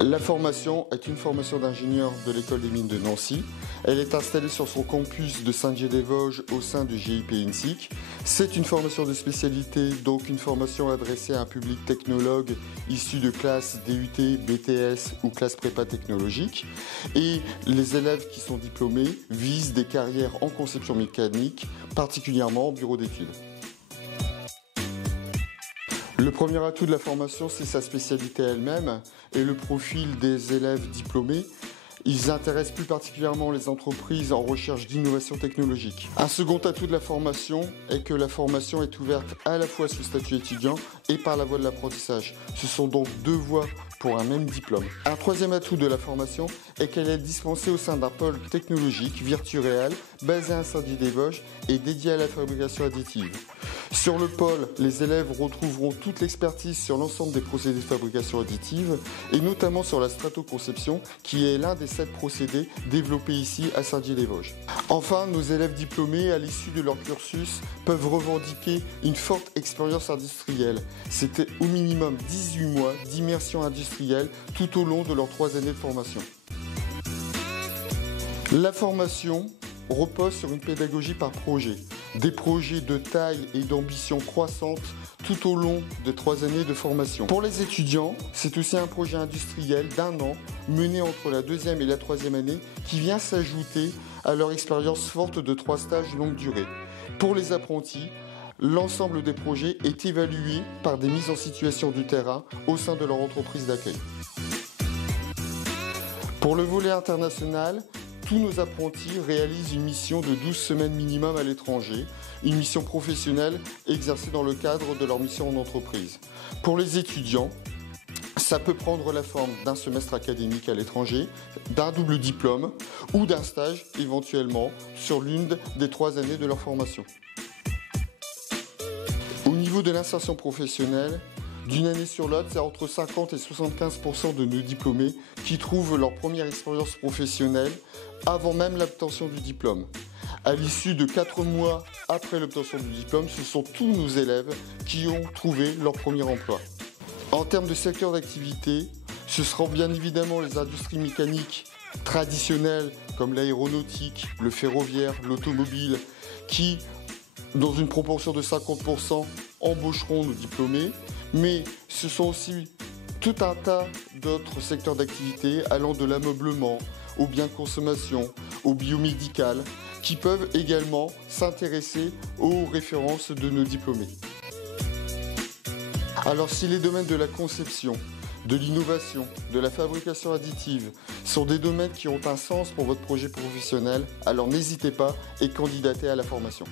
La formation est une formation d'ingénieur de l'école des mines de Nancy. Elle est installée sur son campus de Saint-Dié-des-Vosges au sein du GIP INSIC. C'est une formation de spécialité, donc une formation adressée à un public technologue issu de classes DUT, BTS ou classes prépa technologique. Et les élèves qui sont diplômés visent des carrières en conception mécanique, particulièrement en bureau d'études. Le premier atout de la formation, c'est sa spécialité elle-même et le profil des élèves diplômés. Ils intéressent plus particulièrement les entreprises en recherche d'innovation technologique. Un second atout de la formation est que la formation est ouverte à la fois sous statut étudiant et par la voie de l'apprentissage. Ce sont donc deux voies pour un même diplôme. Un troisième atout de la formation est qu'elle est dispensée au sein d'un pôle technologique Virturéal basé à Saint-Dié-des-Vosges et dédié à la fabrication additive. Sur le pôle, les élèves retrouveront toute l'expertise sur l'ensemble des procédés de fabrication additive et notamment sur la stratoconception qui est l'un des 7 procédés développés ici à Saint-Dié-des-Vosges. Enfin, nos élèves diplômés à l'issue de leur cursus peuvent revendiquer une forte expérience industrielle. C'était au minimum 18 mois d'immersion industrielle tout au long de leurs 3 années de formation. La formation repose sur une pédagogie par projet. Des projets de taille et d'ambition croissante tout au long des 3 années de formation. Pour les étudiants, c'est aussi un projet industriel d'1 an mené entre la 2e et la 3e année qui vient s'ajouter à leur expérience forte de 3 stages longue durée. Pour les apprentis, l'ensemble des projets est évalué par des mises en situation du terrain au sein de leur entreprise d'accueil. Pour le volet international, tous nos apprentis réalisent une mission de 12 semaines minimum à l'étranger, une mission professionnelle exercée dans le cadre de leur mission en entreprise. Pour les étudiants, ça peut prendre la forme d'un semestre académique à l'étranger, d'un double diplôme ou d'un stage éventuellement sur l'une des 3 années de leur formation. Au niveau de l'insertion professionnelle, d'une année sur l'autre, c'est entre 50 et 75% de nos diplômés qui trouvent leur première expérience professionnelle avant même l'obtention du diplôme. À l'issue de 4 mois après l'obtention du diplôme, ce sont tous nos élèves qui ont trouvé leur premier emploi. En termes de secteur d'activité, ce seront bien évidemment les industries mécaniques traditionnelles comme l'aéronautique, le ferroviaire, l'automobile, qui, dans une proportion de 50%, embaucheront nos diplômés. Mais ce sont aussi tout un tas d'autres secteurs d'activité allant de l'ameublement aux biens de consommation, au biomédical, qui peuvent également s'intéresser aux références de nos diplômés. Alors si les domaines de la conception, de l'innovation, de la fabrication additive sont des domaines qui ont un sens pour votre projet professionnel, alors n'hésitez pas et candidatez à la formation.